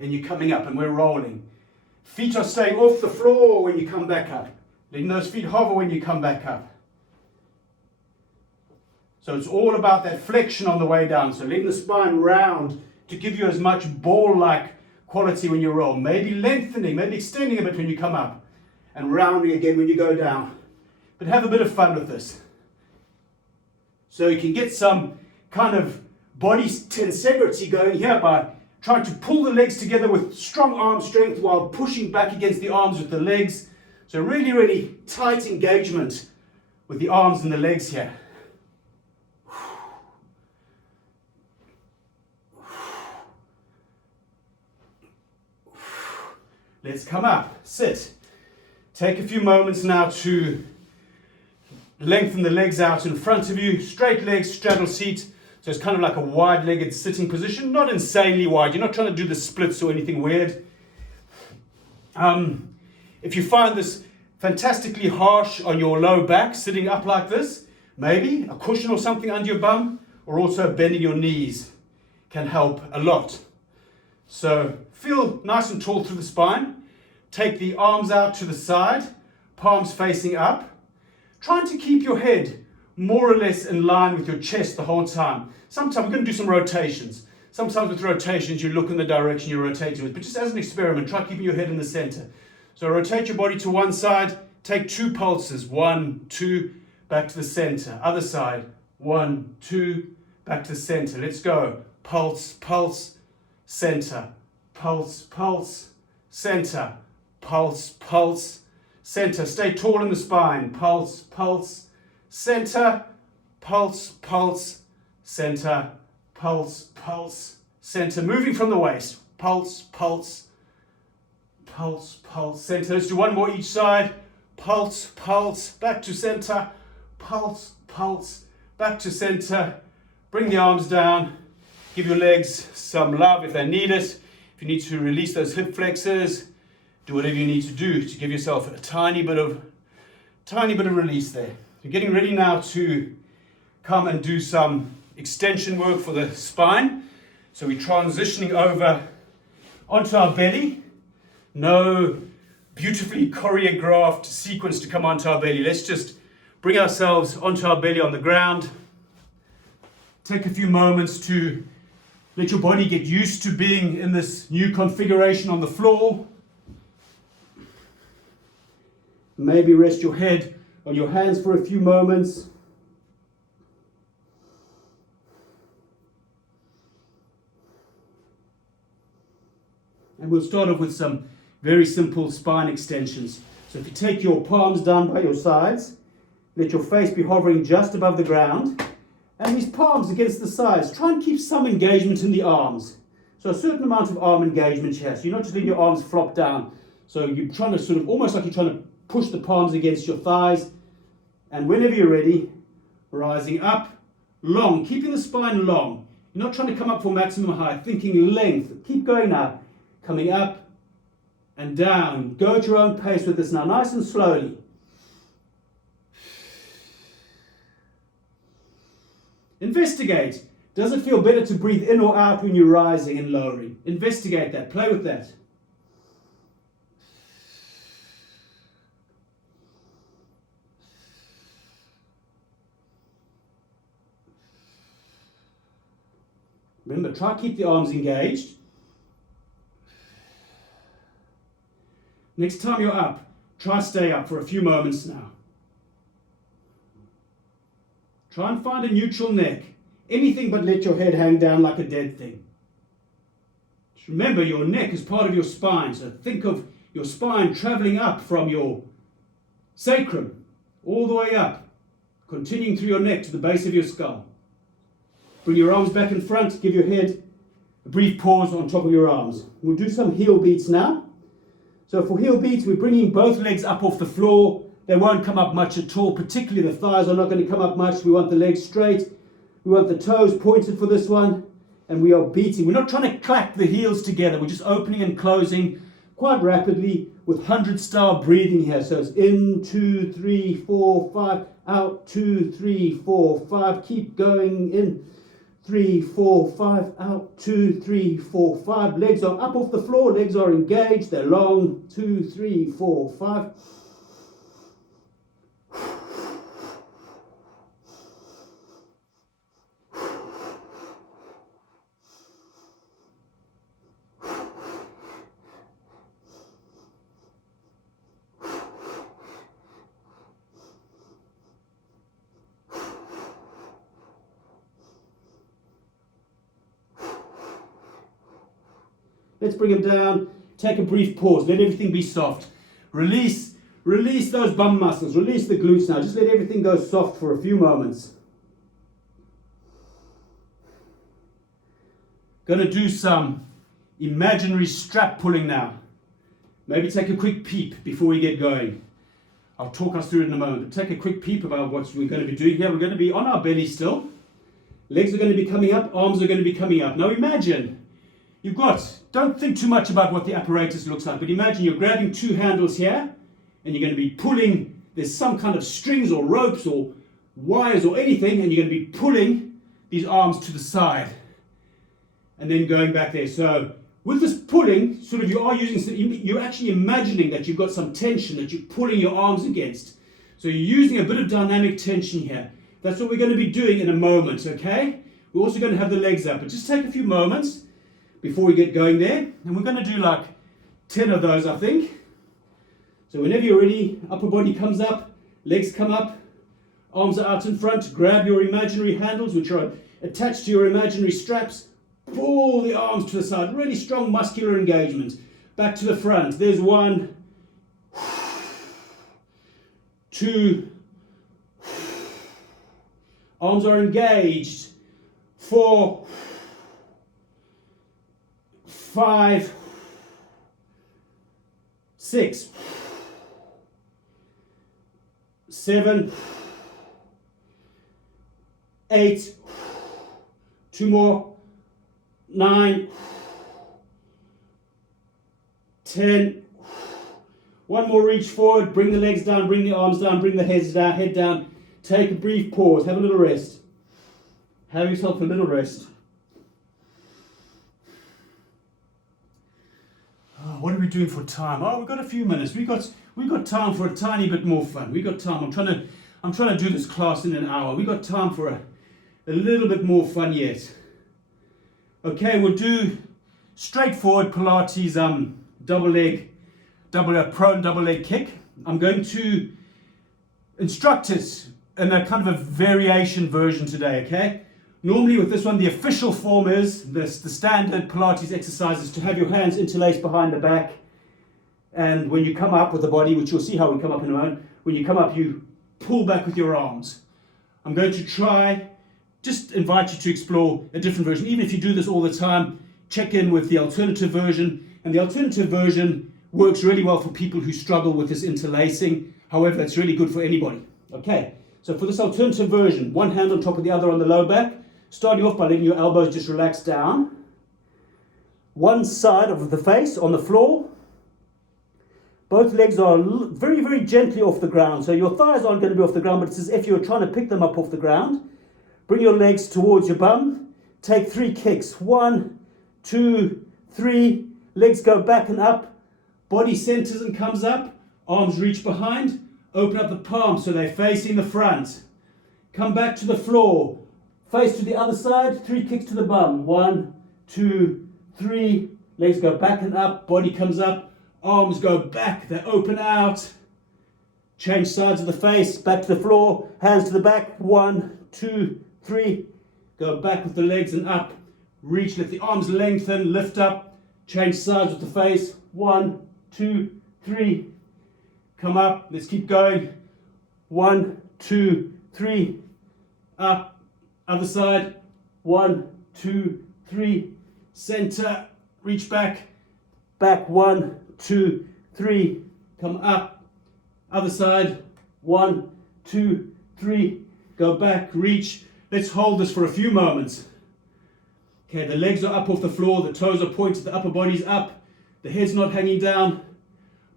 and you're coming up and we're rolling. Feet are staying off the floor when you come back up. Letting those feet hover when you come back up. So it's all about that flexion on the way down. So letting the spine round to give you as much ball-like quality when you roll. Maybe lengthening, maybe extending a bit when you come up. And rounding again when you go down. But have a bit of fun with this. So you can get some kind of body tensegrity going here by trying to pull the legs together with strong arm strength while pushing back against the arms with the legs. So really tight engagement with the arms and the legs here. Let's come up, sit. Take a few moments now to lengthen the legs out in front of you. Straight legs, straddle seat. So it's kind of like a wide-legged sitting position. Not insanely wide. You're not trying to do the splits or anything weird. If you find this fantastically harsh on your low back, sitting up like this, maybe a cushion or something under your bum, or also bending your knees can help a lot. So feel nice and tall through the spine. Take the arms out to the side, palms facing up. Trying to keep your head more or less in line with your chest the whole time. Sometimes we're going to do some rotations. Sometimes with rotations you look in the direction you're rotating with, but just as an experiment, try keeping your head in the center. So rotate your body to one side, take 2 pulses, 1, 2, back to the center. Other side, 1, 2, back to the center. Let's go. Pulse, pulse, center. Pulse, pulse, center. Pulse, pulse, center. Stay tall in the spine. Pulse, pulse, center. Pulse, pulse, center. Pulse, pulse, center. Moving from the waist. Pulse, pulse, pulse, pulse, center. Let's do one more each side. Pulse, pulse, back to center. Pulse, pulse, back to center. Bring the arms down. Give your legs some love if they need it. If you need to release those hip flexors, do whatever you need to do to give yourself a tiny bit of release there. You're getting ready now to come and do some extension work for the spine. So we're transitioning over onto our belly. No beautifully choreographed sequence to come onto our belly. Let's just bring ourselves onto our belly on the ground. Take a few moments to let your body get used to being in this new configuration on the floor. Maybe rest your head on your hands for a few moments. And we'll start off with some very simple spine extensions. So if you take your palms down by your sides, let your face be hovering just above the ground, and these palms against the sides. Try and keep some engagement in the arms. So a certain amount of arm engagement here. So you're not just letting your arms flop down. So you're trying to sort of, almost like you're trying to push the palms against your thighs. And whenever you're ready, rising up, long, keeping the spine long. You're not trying to come up for maximum height, thinking length. Keep going now. Coming up and down. Go at your own pace with this now, nice and slowly. Investigate. Does it feel better to breathe in or out when you're rising and lowering? Investigate that. Play with that. Remember, try to keep the arms engaged. Next time you're up, try stay up for a few moments now. Try and find a neutral neck. Anything but let your head hang down like a dead thing. Just remember, your neck is part of your spine, so think of your spine traveling up from your sacrum all the way up, continuing through your neck to the base of your skull. Bring your arms back in front, give your head a brief pause on top of your arms. We'll do some heel beats now. So for heel beats, we're bringing both legs up off the floor. They won't come up much at all, particularly the thighs are not going to come up much. We want the legs straight. We want the toes pointed for this one. And we are beating. We're not trying to clack the heels together. We're just opening and closing quite rapidly with 100-style breathing here. So it's in, 2, 3, 4, 5, out, 2, 3, 4, 5. Keep going in. 3, 4, 5, out, 2, 3, 4, 5. Legs are up off the floor, legs are engaged, they're long. 2, 3, 4, 5. Let's bring them down. Take a brief pause. Let everything be soft. Release those bum muscles. Release the glutes now. Just let everything go soft for a few moments. Going to do some imaginary strap pulling now. Maybe take a quick peep before we get going. I'll talk us through it in a moment. But take a quick peep about what we're going to be doing here. We're going to be on our belly still. Legs are going to be coming up. Arms are going to be coming up. Now imagine you've got don't think too much about what the apparatus looks like, but imagine you're grabbing two handles here and you're going to be pulling, there's some kind of strings or ropes or wires or anything, and you're going to be pulling these arms to the side and then going back there. So with this pulling, sort of you're actually imagining that you've got some tension that you're pulling your arms against. So you're using a bit of dynamic tension here. That's what we're going to be doing in a moment, okay? We're also going to have the legs up, but just take a few moments before we get going there. And we're going to do like 10 of those, I think. So whenever you're ready, upper body comes up, legs come up, arms are out in front, grab your imaginary handles, which are attached to your imaginary straps, pull the arms to the side, really strong muscular engagement. Back to the front, there's 1, 2, arms are engaged, 4, 5, 6, 7, 8, 2 more, 9, 10, one more reach forward, bring the legs down, bring the arms down, bring the head down, take a brief pause, have a little rest. Have yourself a little rest. Oh, what are we doing for time? Oh, we've got a few minutes. We've got time for a tiny bit more fun. We've got time. I'm trying to do this class in an hour. We've got time for a little bit more fun yet. Okay, we'll do straightforward Pilates prone double leg kick. I'm going to instruct it in a kind of a variation version today, okay? Normally with this one, the official form is the standard Pilates exercise is to have your hands interlaced behind the back, and when you come up with the body, which you'll see how we come up in a moment, when you come up you pull back with your arms. I'm going to just invite you to explore a different version. Even if you do this all the time, check in with the alternative version, and the alternative version works really well for people who struggle with this interlacing. However, it's really good for anybody. Okay, so for this alternative version, one hand on top of the other on the low back, starting off by letting your elbows just relax down. One side of the face on the floor. Both legs are very, very gently off the ground. So your thighs aren't going to be off the ground, but it's as if you're trying to pick them up off the ground. Bring your legs towards your bum. Take 3 kicks. 1, 2, 3. Legs go back and up. Body centers and comes up. Arms reach behind. Open up the palms so they're facing the front. Come back to the floor. Face to the other side, 3 kicks to the bum. 1, 2, 3. Legs go back and up, body comes up, arms go back, they open out. Change sides of the face, back to the floor, hands to the back. 1, 2, 3. Go back with the legs and up. Reach, let the arms lengthen, lift up. Change sides with the face. 1, 2, 3. Come up, let's keep going. 1, 2, 3. Up. Other side, 1, 2, 3, center, reach back, 1, 2, 3, come up, other side, 1, 2, 3, go back, reach. Let's hold this for a few moments. Okay, the legs are up off the floor, the toes are pointed, the upper body's up, the head's not hanging down,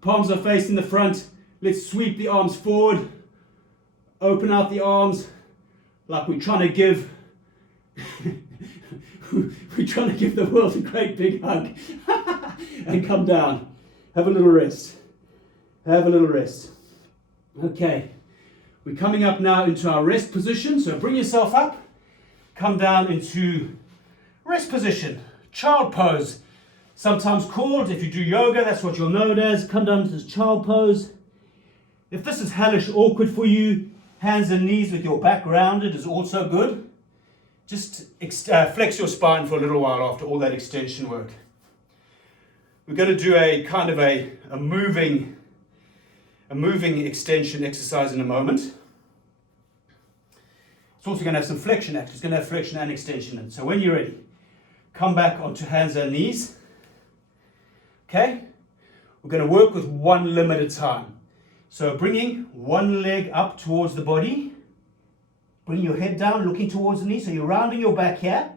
palms are facing the front. Let's sweep the arms forward, open out the arms, like we're trying to give the world a great big hug. And come down. Have a little rest. Have a little rest. Okay. We're coming up now into our rest position. So bring yourself up. Come down into rest position. Child pose. Sometimes called, if you do yoga, that's what you'll know it as. Come down to this child pose. If this is hellish awkward for you, hands and knees with your back rounded is also good. Just flex your spine for a little while after all that extension work. We're going to do a kind of a moving extension exercise in a moment. It's also going to have some flexion action. It's going to have flexion and extension in it. So when you're ready, come back onto hands and knees. Okay? We're going to work with one limb at a time. So bringing one leg up towards the body. Bring your head down, looking towards the knee. So you're rounding your back here.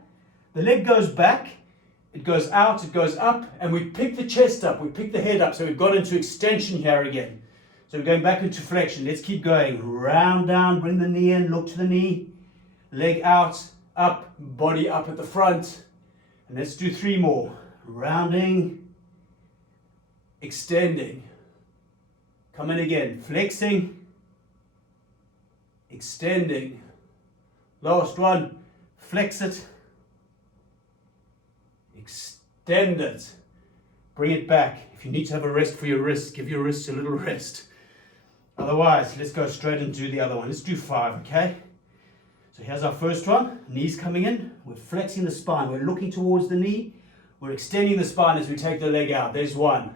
The leg goes back it goes out, it goes up, and we pick the chest up, we pick the head up, so we've got into extension here again. So we're going back into flexion. Let's keep going. Round down, bring the knee in, look to the knee, leg out, up, body up at the front. And let's do 3 more. Rounding, extending. Come in again, flexing, extending. Last one, flex it, extend it, bring it back. If you need to have a rest for your wrists, give your wrists a little rest. Otherwise, let's go straight and do the other one. Let's do 5, okay? So here's our first one. Knees coming in. We're flexing the spine. We're looking towards the knee. We're extending the spine as we take the leg out. There's 1.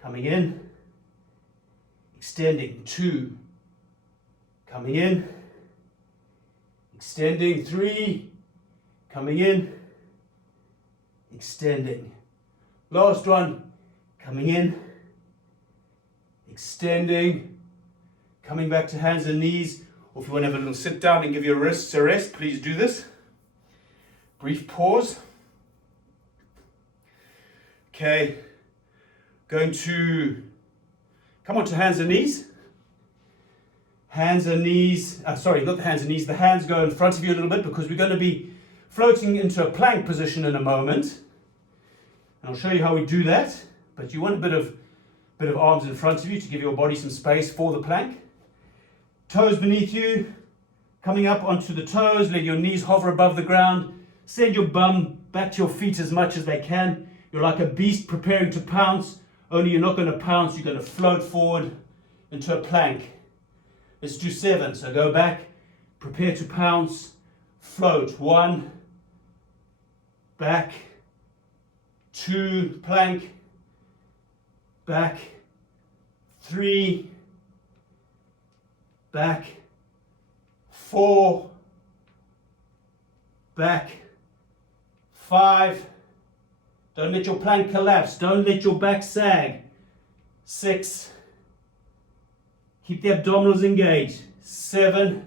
Coming in. Extending. 2. Coming in. Extending. 3. Coming in. Extending. Last one. Coming in. Extending. Coming back to hands and knees. Or if you want to have a little sit down and give your wrists a rest, please do this. Brief pause. Okay. Going to come on to hands and knees. Hands and knees. Sorry, not the hands and knees. The hands go in front of you a little bit because we're going to be floating into a plank position in a moment. And I'll show you how we do that. But you want a bit of arms in front of you to give your body some space for the plank. Toes beneath you, coming up onto the toes, let your knees hover above the ground. Send your bum back to your feet as much as they can. You're like a beast preparing to pounce, only you're not going to pounce, you're going to float forward into a plank. Let's do 7. So go back, prepare to pounce, float. 1, back, 2, plank, back, 3, back, 4, back, 5. Don't let your plank collapse. Don't let your back sag. 6. Keep the abdominals engaged. 7.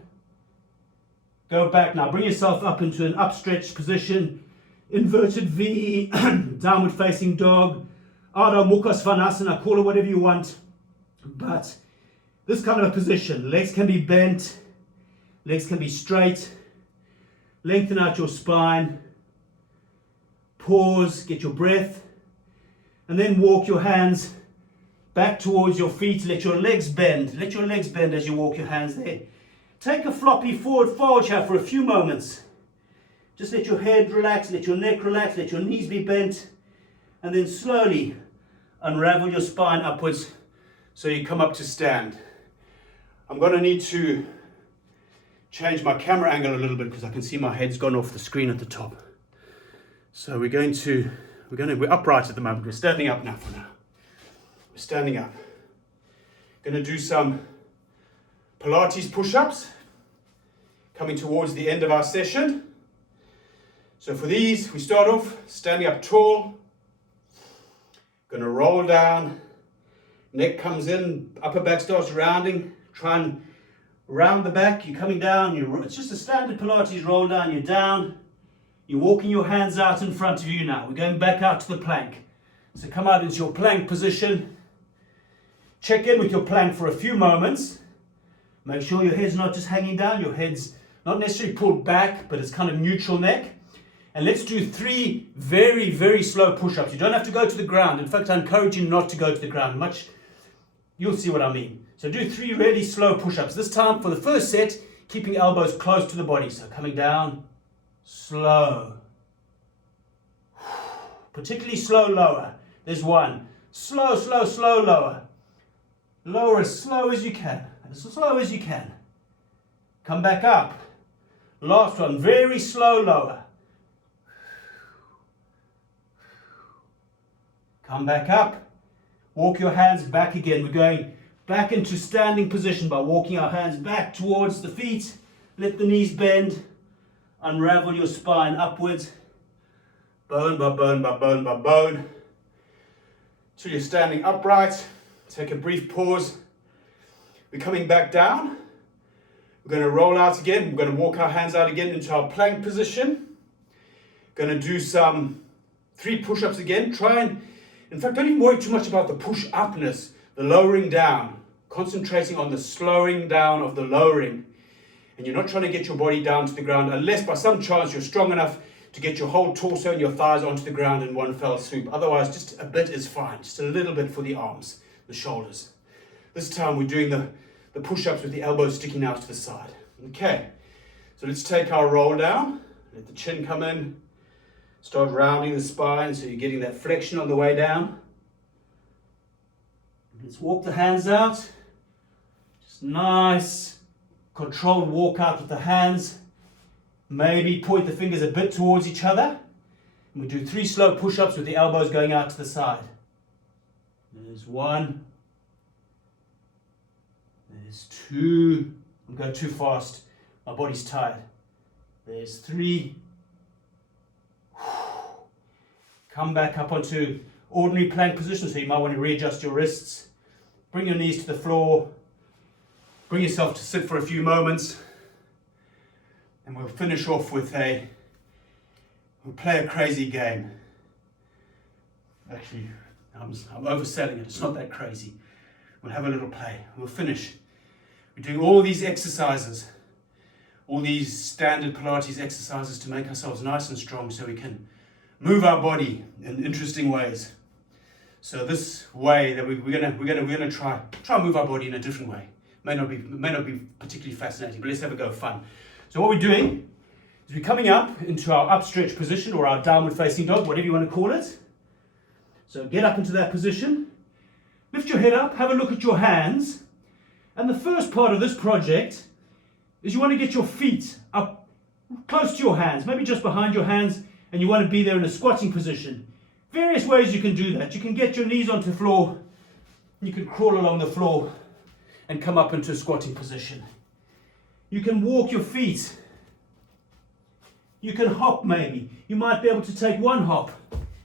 Go back now. Bring yourself up into an upstretched position. Inverted V, downward facing dog, Adho Mukha Svanasana, call it whatever you want. But this kind of a position, legs can be bent, legs can be straight. Lengthen out your spine. Pause, get your breath. And then walk your hands back towards your feet. Let your legs bend. Let your legs bend as you walk your hands there. Take a floppy forward fold here for a few moments. Just let your head relax, let your neck relax, let your knees be bent. And then slowly unravel your spine upwards so you come up to stand. I'm going to need to change my camera angle a little bit because I can see my head's gone off the screen at the top. So we're upright at the moment. We're standing up now for now. We're standing up. Going to do some Pilates push-ups. Coming towards the end of our session. So for these, we start off standing up tall. Going to roll down. Neck comes in, upper back starts rounding. Try and round the back. You're coming down. It's just a standard Pilates roll down. You're down. You're walking your hands out in front of you now. We're going back out to the plank. So come out into your plank position. Check in with your plank for a few moments. Make sure your head's not just hanging down. Your head's not necessarily pulled back, but it's kind of neutral neck. And let's do 3 very, very slow push-ups. You don't have to go to the ground. In fact, I encourage you not to go to the ground much. You'll see what I mean. So do 3 really slow push-ups. This time for the first set, keeping elbows close to the body. So coming down, slow. Particularly slow lower. There's 1. Slow, slow, slow lower. Lower as slow as you can. As slow as you can. Come back up. Last one, very slow lower. Come back up. Walk your hands back again. We're going back into standing position by walking our hands back towards the feet. Let the knees bend. Unravel your spine upwards. Bone by bone by bone by bone. Till you're standing upright. Take a brief pause. We're coming back down. We're going to roll out again. We're going to walk our hands out again into our plank position. Going to do some 3 push-ups again. Try and, in fact, don't even worry too much about the push-upness, the lowering down. Concentrating on the slowing down of the lowering. And you're not trying to get your body down to the ground unless by some chance you're strong enough to get your whole torso and your thighs onto the ground in one fell swoop. Otherwise, just a bit is fine. Just a little bit for the arms, the shoulders. This time we're doing the push-ups with the elbows sticking out to the side. Okay, so let's take our roll down. Let the chin come in. Start rounding the spine so you're getting that flexion on the way down. Let's walk the hands out. Just nice, controlled walk out with the hands. Maybe point the fingers a bit towards each other. And we do 3 slow push-ups with the elbows going out to the side. There's 1. There's 2. I'm going too fast. My body's tired. There's 3. Come back up onto ordinary plank position, so you might want to readjust your wrists. Bring your knees to the floor. Bring yourself to sit for a few moments. And we'll finish off with we'll play a crazy game. Actually, I'm overselling it. It's not that crazy. We'll have a little play. We'll finish. We're doing all these exercises, all these standard Pilates exercises to make ourselves nice and strong so we can move our body in interesting ways. So this way that we're gonna try and move our body in a different way. May not be particularly fascinating, but let's have a go. Fun. So what we're doing is we're coming up into our upstretch position or our downward facing dog, whatever you want to call it. So get up into that position. Lift your head up. Have a look at your hands. And the first part of this project is you want to get your feet up close to your hands, maybe just behind your hands, and you want to be there in a squatting position. Various ways you can do that. You can get your knees onto the floor. You can crawl along the floor and come up into a squatting position. You can walk your feet. You can hop maybe. You might be able to take 1 hop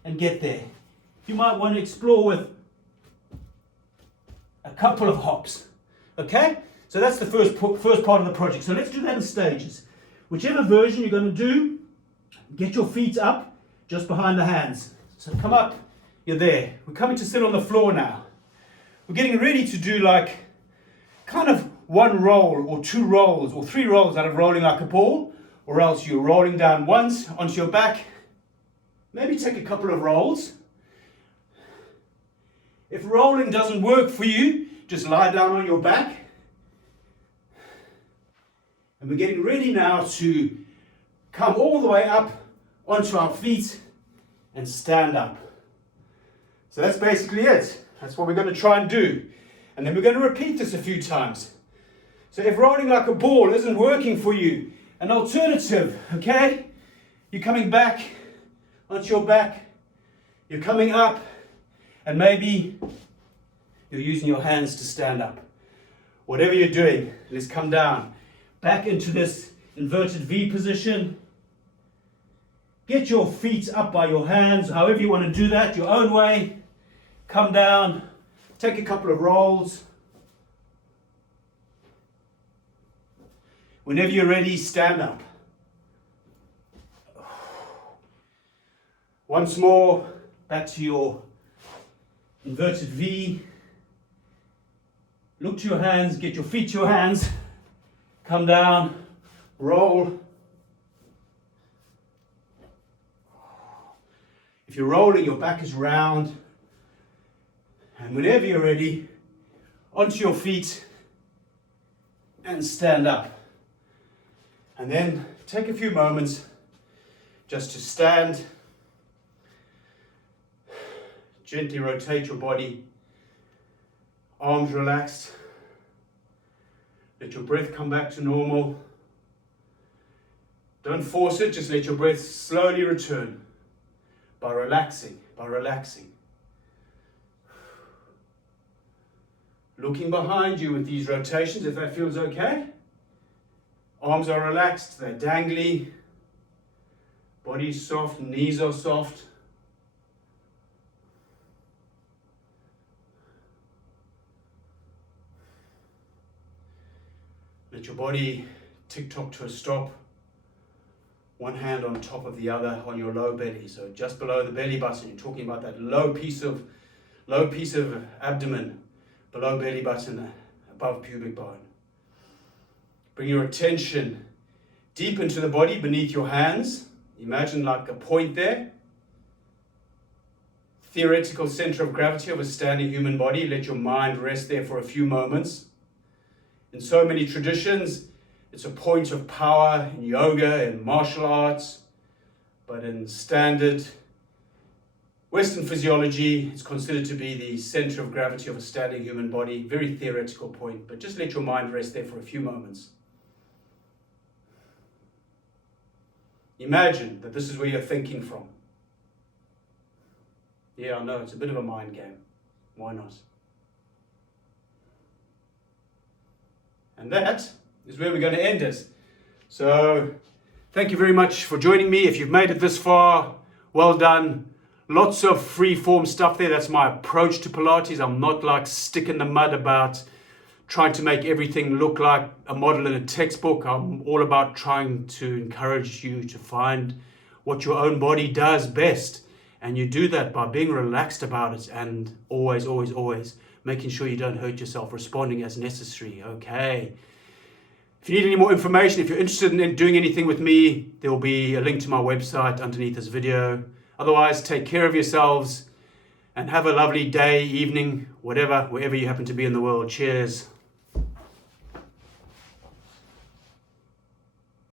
and get there. You might want to explore with a couple of hops. Okay? So that's the first part of the project. So let's do that in stages. Whichever version you're going to do, get your feet up just behind the hands. So come up, you're there. We're coming to sit on the floor now. We're getting ready to do like kind of 1 roll or 2 rolls or 3 rolls out of rolling like a ball, or else you're rolling down once onto your back. Maybe take a couple of rolls. If rolling doesn't work for you, just lie down on your back. And we're getting ready now to come all the way up onto our feet and stand up. So that's basically it. That's what we're going to try and do. And then we're going to repeat this a few times. So if rolling like a ball isn't working for you, an alternative, okay? You're coming back onto your back. You're coming up. And maybe you're using your hands to stand up. Whatever you're doing, let's come down. Back into this inverted V position. Get your feet up by your hands, however you want to do that, your own way. Come down. Take a couple of rolls. Whenever you're ready, stand up. Once more, back to your inverted V. Look to your hands, get your feet to your hands. Come down, roll. If you're rolling, your back is round. And whenever you're ready, onto your feet and stand up. And then take a few moments just to stand. Gently rotate your body. Arms relaxed. Let your breath come back to normal. Don't force it, just let your breath slowly return by relaxing, Looking behind you with these rotations, if that feels okay. Arms are relaxed, they're dangly. Body's soft, knees are soft. Let your body tick-tock to a stop. one hand on top of the other on your low belly. So just below the belly button, you're talking about that low piece of abdomen, below belly button, above pubic bone. Bring your attention deep into the body beneath your hands. Imagine like a point there. Theoretical center of gravity of a standing human body. Let your mind rest there for a few moments. In so many traditions, it's a point of power in yoga and martial arts, but in standard Western physiology, it's considered to be the center of gravity of a standing human body. Very theoretical point, but just let your mind rest there for a few moments. Imagine that this is where you're thinking from. Yeah, I know, it's a bit of a mind game. Why not? And that is where we're going to end it. So, thank you very much for joining me. If you've made it this far, well done. Lots of free form stuff there. That's my approach to Pilates. I'm not like stick in the mud about trying to make everything look like a model in a textbook. I'm all about trying to encourage you to find what your own body does best. And you do that by being relaxed about it and always, always, always making sure you don't hurt yourself, responding as necessary. Okay. If you need any more information, if you're interested in doing anything with me, there will be a link to my website underneath this video. Otherwise, take care of yourselves and have a lovely day, evening, whatever, wherever you happen to be in the world. Cheers.